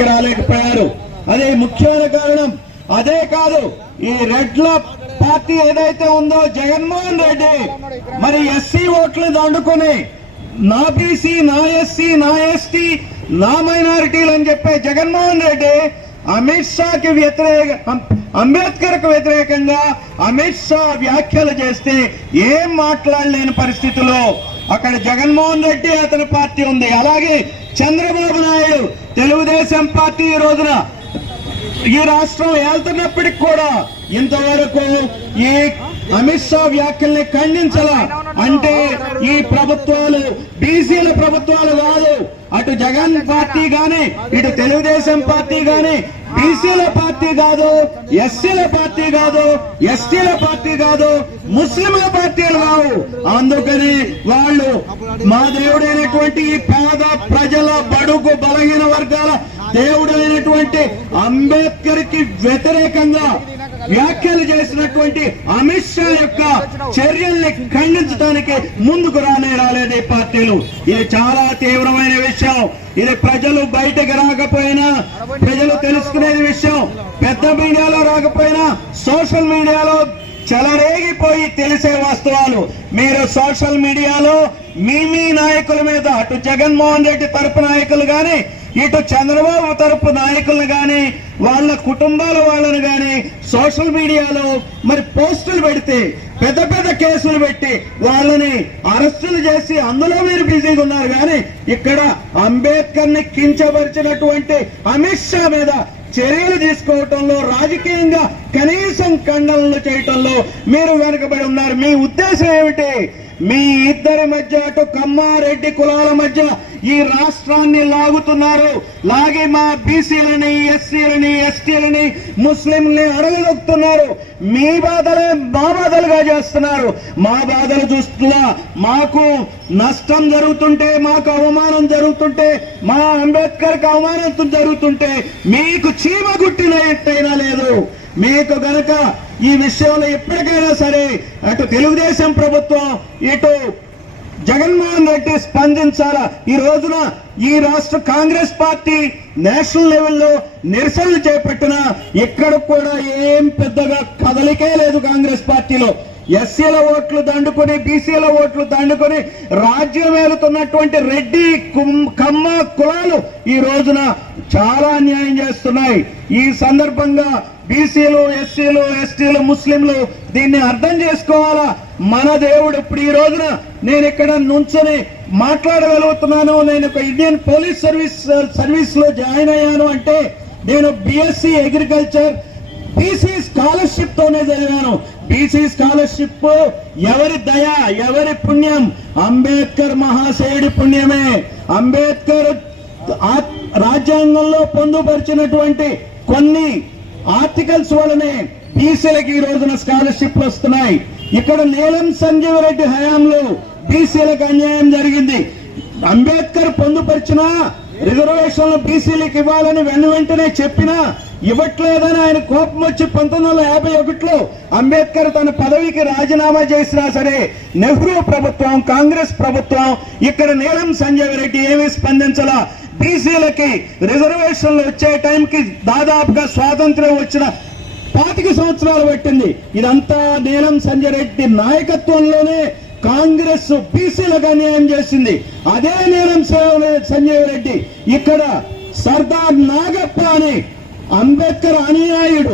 బయటకు రాలేకపోయారు. అదే ముఖ్యమైన కారణం. అదే కాదు, ఈ రెడ్ల పార్టీ ఏదైతే ఉందో జగన్మోహన్ రెడ్డి మరి ఎస్సీ ఓట్లు దండుకొని నా బీసీ, నా ఎస్సీ, నా ఎస్టీ, నా మైనారిటీలు అని చెప్పే జగన్మోహన్ రెడ్డి అమిత్ షాకి అంబేద్కర్ కు వ్యతిరేకంగా అమిత్ షా వ్యాఖ్యలు చేస్తే ఏం మాట్లాడలేని పరిస్థితిలో అక్కడ జగన్మోహన్ రెడ్డి అతని పార్టీ ఉంది. అలాగే చంద్రబాబు నాయుడు తెలుగుదేశం పార్టీ ఈ రోజున ఈ రాష్ట్రం వెళ్తున్నప్పటికి కూడా ఇంతవరకు ఈ అమిత్ షా వ్యాఖ్యల్ని ఖండించాల. అంటే ఈ ప్రభుత్వాలు బీసీల ప్రభుత్వాలు కాదు, అటు జగన్ పార్టీ గాని ఇటు తెలుగుదేశం పార్టీ గాని బీసీల పార్టీ కాదు, ఎస్సీల పార్టీ కాదు, ఎస్టీల పార్టీ కాదు, ముస్లింల పార్టీలు కావు. అందుకని వాళ్ళు మా దేవుడైనటువంటి పేద ప్రజల బడుగు బలహీన వర్గాల దేవుడైనటువంటి అంబేద్కర్ కి వ్యతిరేకంగా వ్యాఖ్యలు చేసినటువంటి అమిత్ షా యొక్క చర్యల్ని ఖండించడానికి ముందుకు రాలేదు ఈ పార్టీలు. ఇది చాలా తీవ్రమైన విషయం. ఇది ప్రజలు బయటకు రాకపోయినా, ప్రజలు తెలుసుకునేది విషయం. పెద్ద మీడియాలో రాకపోయినా సోషల్ మీడియాలో చెలరేగిపోయి తెలిసే వాస్తవాలు. మీరు సోషల్ మీడియాలో మీ నాయకుల మీద, అటు జగన్మోహన్ రెడ్డి తరపు నాయకులు గాని ఇటు చంద్రబాబు తరపు నాయకులను గాని వాళ్ళ కుటుంబాల వాళ్ళను గాని సోషల్ మీడియాలో మరి పోస్టులు పెడితే పెద్ద పెద్ద కేసులు పెట్టి వాళ్ళని అరెస్టులు చేసి అందులో మీరు బిజీగా ఉన్నారు. కానీ ఇక్కడ అంబేద్కర్ ని కించపరిచినటువంటి అమిత్ షా మీద చర్యలు తీసుకోవటంలో, రాజకీయంగా కనీసం ఖండనలు చేయటంలో మీరు వెనుకబడి ఉన్నారు. మీ ఉద్దేశం ఏమిటి? మీ ఇద్దరి మధ్య, అటు కమ్మారెడ్డి కులాల మధ్య ఈ రాష్ట్రాన్ని లాగుతున్నారు. లాగి మా బీసీలని, ఎస్సీలని, ఎస్టీలని, ముస్లింలని అడగదొక్కుతున్నారు. మీ బాధలే మా బాధలుగా చేస్తున్నారు. మా బాధలు చూస్తున్నా మాకు నష్టం జరుగుతుంటే, మాకు అవమానం జరుగుతుంటే, మా అంబేద్కర్ కి అవమానం జరుగుతుంటే మీకు చీమ గుట్టినట్టయినా లేదు. మీకు గనక ఈ విషయంలో ఎప్పటికైనా సరే అటు తెలుగుదేశం ప్రభుత్వం, ఇటు జగన్మోహన్ రెడ్డి స్పందించాలా. ఈ రోజున ఈ రాష్ట్ర కాంగ్రెస్ పార్టీ నేషనల్ లెవెల్లో నిరసనలు చేపట్టినా ఇక్కడ కూడా ఏం పెద్దగా కదలికే లేదు కాంగ్రెస్ పార్టీలో. ఎస్సీల ఓట్లు దండుకొని, బీసీల ఓట్లు దండుకొని రాజ్యం ఏలుతున్నటువంటి రెడ్డి, కమ్మ కులాలు ఈ రోజున చాలా అన్యాయం చేస్తున్నాయి. ఈ సందర్భంగా బీసీలు, ఎస్సీలు, ఎస్టీలు, ముస్లింలు దీన్ని అర్థం చేసుకోవాలా. మన దేవుడు ఇప్పుడు ఈ రోజున నేను ఇక్కడ నుంచొని మాట్లాడగలుగుతున్నాను. నేను ఒక ఇండియన్ పోలీస్ సర్వీస్ లో జాయిన్ అయ్యాను అంటే నేను బిఎస్సి అగ్రికల్చర్ బీసీ స్కాలర్షిప్ తోనే చదివాను. బీసీ స్కాలర్షిప్ ఎవరి దయ, ఎవరి పుణ్యం? అంబేద్కర్ మహాశయుడి పుణ్యమే. అంబేద్కర్ రాజ్యాంగంలో పొందుపరిచినటువంటి కొన్ని ఆర్టికల్స్ వల్లనే బీసీలకు ఈ రోజున స్కాలర్షిప్లు వస్తున్నాయి. ఇక్కడ నీలం సంజీవ్ రెడ్డి హయాంలో బీసీలకు అన్యాయం జరిగింది. అంబేద్కర్ పొందుపరిచిన రిజర్వేషన్లు బీసీలకు ఇవ్వాలని వెంటనే చెప్పినా ఇవ్వట్లేదని ఆయన కోపం వచ్చి 1951లో అంబేద్కర్ తన పదవికి రాజీనామా చేసినా సరే నెహ్రూ ప్రభుత్వం, కాంగ్రెస్ ప్రభుత్వం ఇక్కడ నీలం సంజయ్ రెడ్డి ఏమీ స్పందించాల. బీసీలకి రిజర్వేషన్లు వచ్చే టైంకి దాదాపుగా స్వాతంత్ర్యం వచ్చిన 25 సంవత్సరాలు పట్టింది. ఇదంతా నీలం సంజయ్ రెడ్డి నాయకత్వంలోనే కాంగ్రెస్ బీసీలకు అన్యాయం చేసింది. అదే నీలం సంజయ్ రెడ్డి ఇక్కడ సర్దార్ నాగప్ప అని అంబేద్కర్ అనుయాయుడు